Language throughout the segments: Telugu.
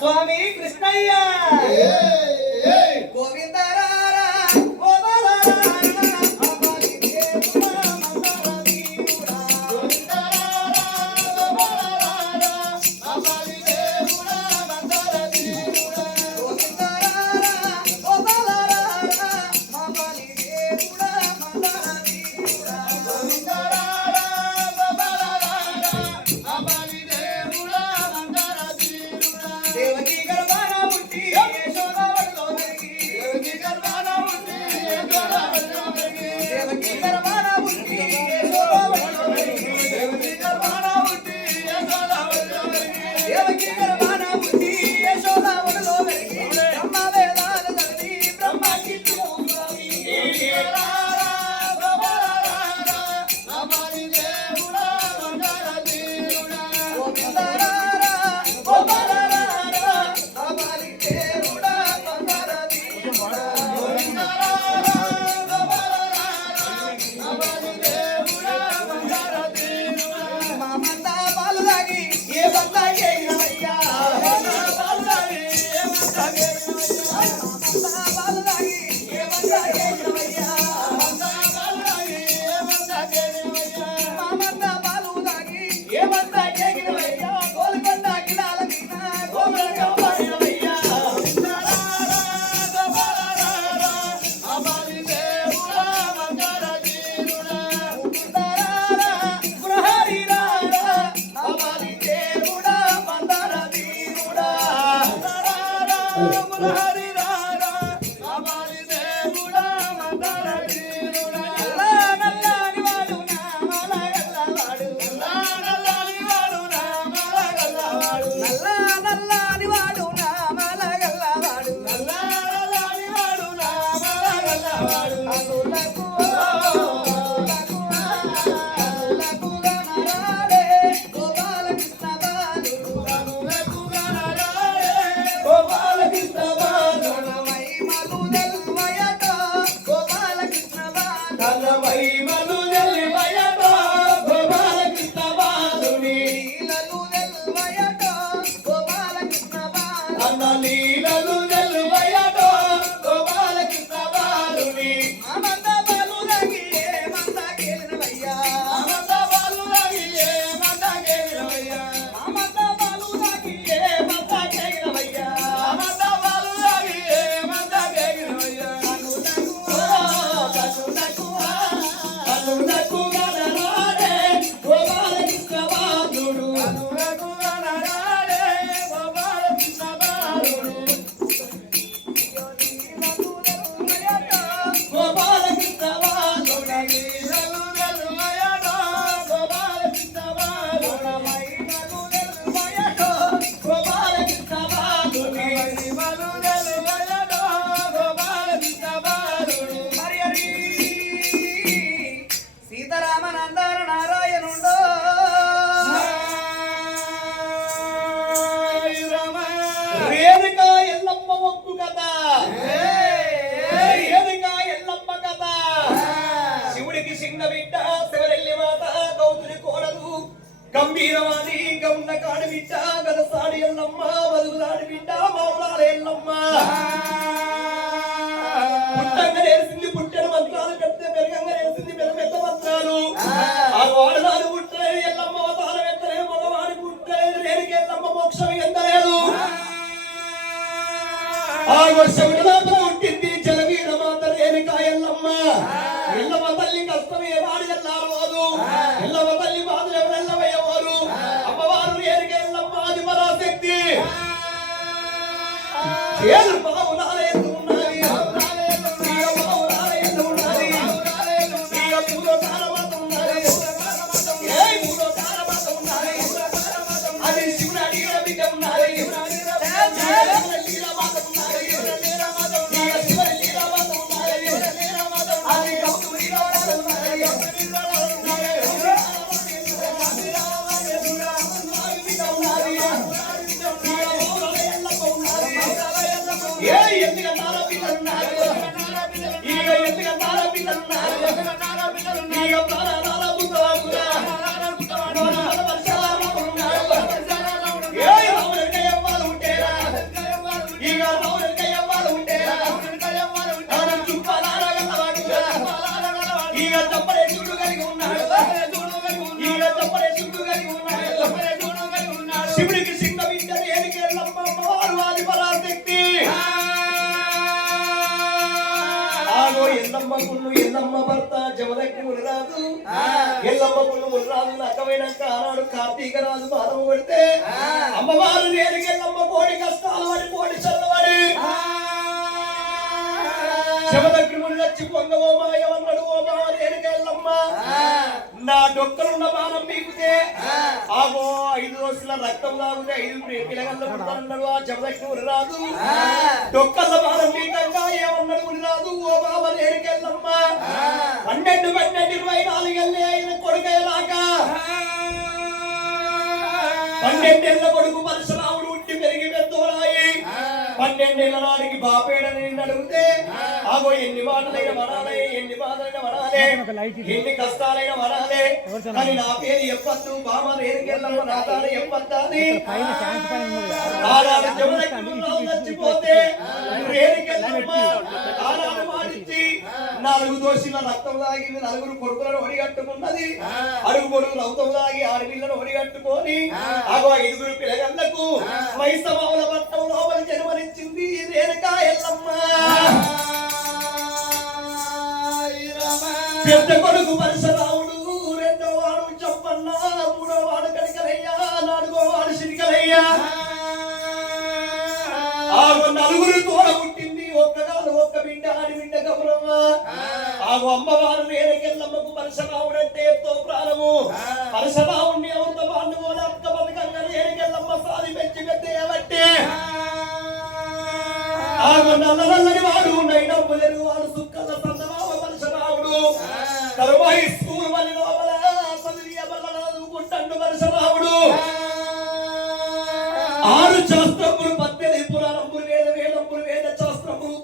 స్వామి కృష్ణయ్య గోవిందరా శివుడికి చిన్న బిడ్డ గంభీరవాణి గమన కాడి బిడ్డ గదసాడి ఎల్లమ్మ వదుగులాడి బిడ్డ మౌలాల ఎల్లమ్మ పుట్టంగా నేర్సింది పుట్టెడు మంత్రాలు పెద్ద పెరగంగా నేర్సింది పెద్ద పెద్ద మంత్రాలు ఆ వాడదాని పుట్టలేదు ఎల్లమ్మ అవతారం ఎత్తలేదు మగవాడి పుట్టలేదు రేణుకి ఎల్లమ్మ మోక్షం ఎంతలేదు ఆ వర్షం పుట్టింది జలవీర మాత రేణుక ఎల్లమ్మ ఎల్లమ్మ తల్లి కష్టమే వాడు ఎల్లారోదు ఎల్లమ్మ తల్లి బాధలు ఎవరెల్లవయ్యవారు అమ్మవారు రేణుక ఎల్లమ్మ ఆది పరాశక్తి చేలు బావులాల ఎత్తు ఉన్నది అది శివుడు అడిగిన బిడ్డ ఉన్నది శివుడికి చిన్న బిడ్డ రేణుకి ఎల్లమ్మ అమ్మవారు ఆది పరాశక్తి ఆగో ఎల్లమ్మ కుళ్ళు ఎల్లమ్మ భర్త జమదగ్ని మునిరాజు ఎల్లమ్మ కుళ్ళు మునిరాజు నక్కమైనాక ఆనాడు కార్తీక రాజు బాధము కొడితే అమ్మవారు రేణుకి ఎల్లమ్మ కోడి కష్టాలు పడి కోడి చల్లబడి జమదగ్ని ముని వచ్చి పొంగవో మాయమన్నాడు ఓ మా రేణుకి ఎల్లమ్మ నా డొక్కలున్న బాణం మీకుతే ఆగో 5 రోజుల రక్తం తాగితే 5 పిల్లగల్ల పుడతారన్నాడు ఆ జమదగ్ని రాదు డొక్కల బాణం మీకంగా ఏమన్నాడు మునిరాదు ఓ బాబా రేణుకి ఎల్లమ్మ 12 24 ఏళ్ళే ఆయన కొడుకయ్యేలాగా 12 ఏళ్ళ కొడుకు పరశురాముడు ఉట్టి పెరిగి పెద్దోరాయి 12 ఏళ్ళ నాటికి బాపేడని అడిగితే ఆగో ఎన్ని మాటలైన వరాలే ఎన్ని బాధలైన వరాలే ఎన్ని కష్టాలైన వరాలే కానీ నా పేరు ఎప్పద్దు బామ రేణుకి ఎల్లమ్మ నా తాను ఎప్పద్దాని ఆనాడు జమదగ్ని నచ్చిపోతే రేణుకి ఎల్లమ్మ ఆనాడు మాటిచ్చి 4 దోషుల రక్తం తాగింది 4 కొడుకులను ఒడిగట్టుకున్నది అడుగు పొడుగు రౌతం తాగి ఆడపిల్లను ఒడిగట్టుకొని ఆగో 5 పిల్లగళ్లకు మైసమావుల పట్టం లోపల జన్మనిచ్చింది రేణుక ఎల్లమ్మ పెద్ద కొడుకు పరశురాముడు రెండో వాడు చెప్పన్న మూడో వాడు కడికలయ్యా 4గో వాడు సిరికలయ్యా ఆగో 4 తోడ పుట్టింది ఒక్క బిడ్డ ఆడి బిడ్డ గౌరమ్మ ఆగో అమ్మవారు రేణుకి ఎల్లమ్మకు పరశురాముడు అంటే ఎంతో ప్రాణము పరశురాముడిని అమృత పాండవుల అక్క బతుకంగా రేణుకి ఎల్లమ్మ సాది పెంచి పెద్దబట్టే ఆగో నల్లని వాడు నైనమ్ములను వాడు సుక్కల సందమావ పరశురాముడు తరువాయి స్కూల్ వల్ల లోపల చదివియ వల్ల చదువుకుంటాడు పరశురాముడు 6 శాస్త్రములు 18 పురాణములు వేదములు వేద శాస్త్రములు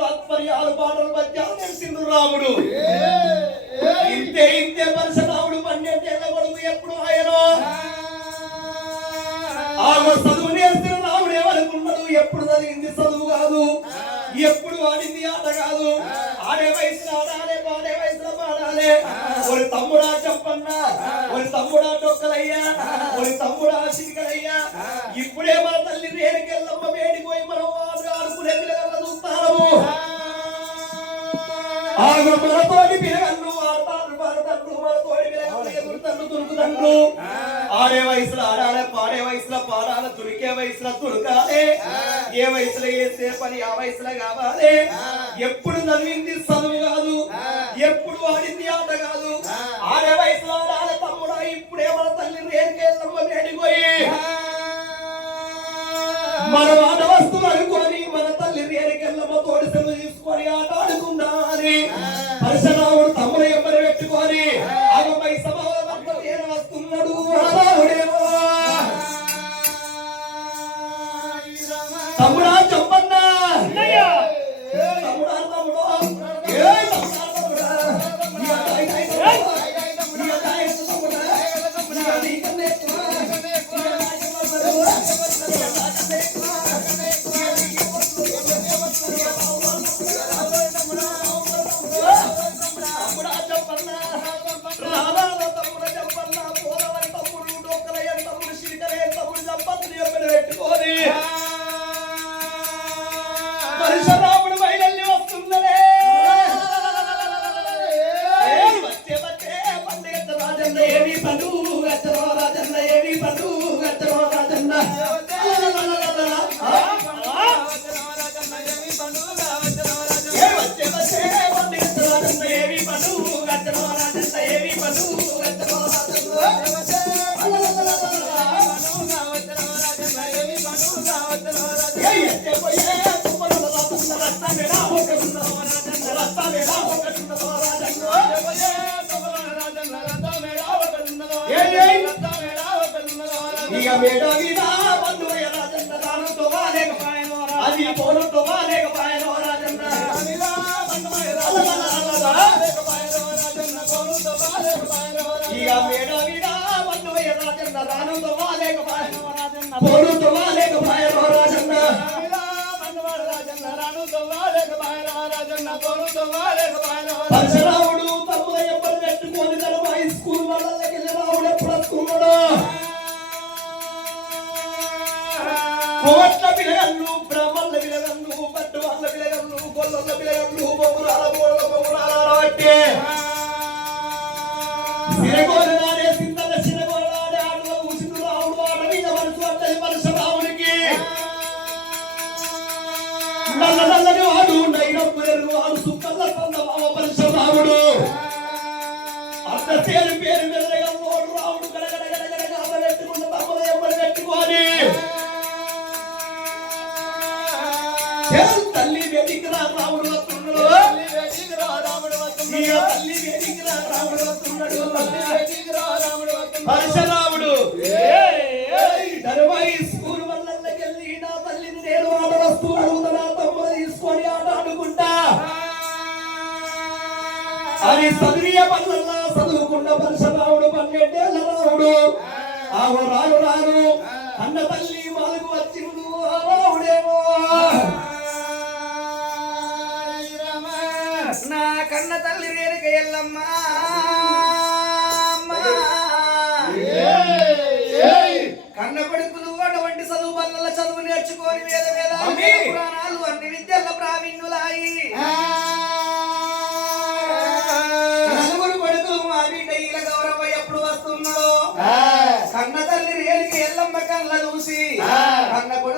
తాత్పర్యాలు పాటలు పద్యాలు తెలిసిండు రాముడు ఇంతే పరశురాముడు 12 ఏళ్ళ కొడుకు ఎప్పుడు ఆయన ఆగో చదువు నేర్చిన రాముడు ఏమనుకున్నాడు ఎప్పుడు చదివింది చదువు కాదు ఎప్పుడు ఆడింది ఆట కాదు ఆడే వయసులో ఆడాలి పాడే వయసులో పాడాలి ఒక తమ్ముడా చెప్పన్నా ఒక తమ్ముడా డొక్కలయ్యా ఒక తమ్ముడా సిరికలయ్యా ఇప్పుడే మన తల్లి రేణుకి ఎల్లమ్మ వేడిపోయి మనం ఆడుకునే పిల్లగల్ల చూస్తాము ఆగో మనతోటి పిల్లగల్లు ఆడతారు పాడతారు మనతోటి పిల్లగల్లు ఎగురుతారు తురుకుతారు ఆడే వయసులో ఆడాలి పాడే వయసులో పాడాలి తురికే వయసులో తురకాలి ఏ వయసులో చేసే పని ఆ వయసులో కావాలి ఎప్పుడు చదివింది చదువు కాదు ఎప్పుడు ఆడింది ఆట కాదు ఆడే వయసులో ఆడాలి తమ్ముడా ఇప్పుడే మన తల్లి రేణుకి ఎల్లమ్మ వేడిపోయి మన ఆట వస్తువులు అనుకొని మన తల్లి రేణుకి ఎల్లమ్మ తోడి సెలవు తీసుకొని ఆట ఆడుకుందా అని పరశురాముడు తమ్ముడు ఎమ్మని పెట్టుకొని ఆగపై సభలో వస్తున్నాడు తమ్ముడా చెప్పన్నా తమ్ముడా రాజన్న ఏమి పను వచ్చెనో రాజన్న ఎత్తే పోయే తుమ్మల రాజన్న రత్త మేడా ఒక సుందర రాజన్న రత్త మేడా ఒక సుందర రాజన్న పోయే తుమ్మల రాజన్న రత్త మేడా ఒక సుందర రత్త మేడా ఒక సుందర ఇక మేడా వినా బంధువే రాజన్న రాను తోవాలేక పాయనో అది పోను తోవాలేక పాయనో రాజన్న వినా బంధువే రాజన్న లేక పాయనో రాజన్న పోను తోవాలేక పాయనో ఇక మేడా వినా బంధువే రాజన్న రాను తోవాలేక పాయనో రాజన్న పోను తోవాలేక పాయనో రాజన్న వినా బంధువే రాజన్న రాను తోవాలేక పాయనో రాజన్న పోను తోవాలేక పాయనో పరశురాముడు తమ్ముల ఎప్పటి పెట్టుకొని తన హై స్కూల్ వాళ్ళకి రావుడు ఎప్పుడు వస్తున్నాడు కోట్ల పిలగన్ను బ్రాహ్మణుల పిలగన్ను పట్టు వాళ్ళ పిలగన్ను గొల్లల పిలగన్ను బొమ్మరాల బోళ్ళ బొమ్మరాల బట్టి సిరగోలనాడే సింతల సిరగోలనాడే ఆటల కూసిండు రావుడు ఆట మీద మనసు అంటది పరశురాముడికి నల్ల నల్లని వాడు నైరప్పులు వాడు సుక్కల్ల సందమామ పరశురాముడు అత్త పేరు పేరు మెల్లగల్లోడు రావుడు గడగడగడగడగా పెట్టుకున్న తమ్ముల ఎమ్మడి పెట్టుకొని తల్లి వేదిక రాముడు వస్తున్నాడు తల్లి వేదిక రాముడు వస్తున్నాడు పరశురాముడు ధర్మై స్కూల్ వల్లకెళ్ళి నా తల్లిని నేను ఆట వస్తున్నాడు నా తమ్ముడు తీసుకొని ఆట ఆడుకుంటా అని చదివియ పనులల్లా చదువుకున్న పరశురాముడు 12 ఏళ్ల రాముడు ఆహో రాను రాను అన్న తల్లి మాలకు వచ్చిండు రావుడేమో నా కన్న తల్లి రేణుక ఎల్లమ్మ కన్న కొడుకులు అటువంటి చదువు వల్ల చదువు నేర్చుకొని వేద వేదాలు పురాణాలు అన్ని విద్యల ప్రావీణ్యులాయి నలుగురు కొడుకులు మా బిడ్డ ఈల గౌరవ ఎప్పుడు వస్తున్నాడో కన్న తల్లి రేణుక ఎల్లమ్మ కళ్ళ చూసి కన్న కొడుకు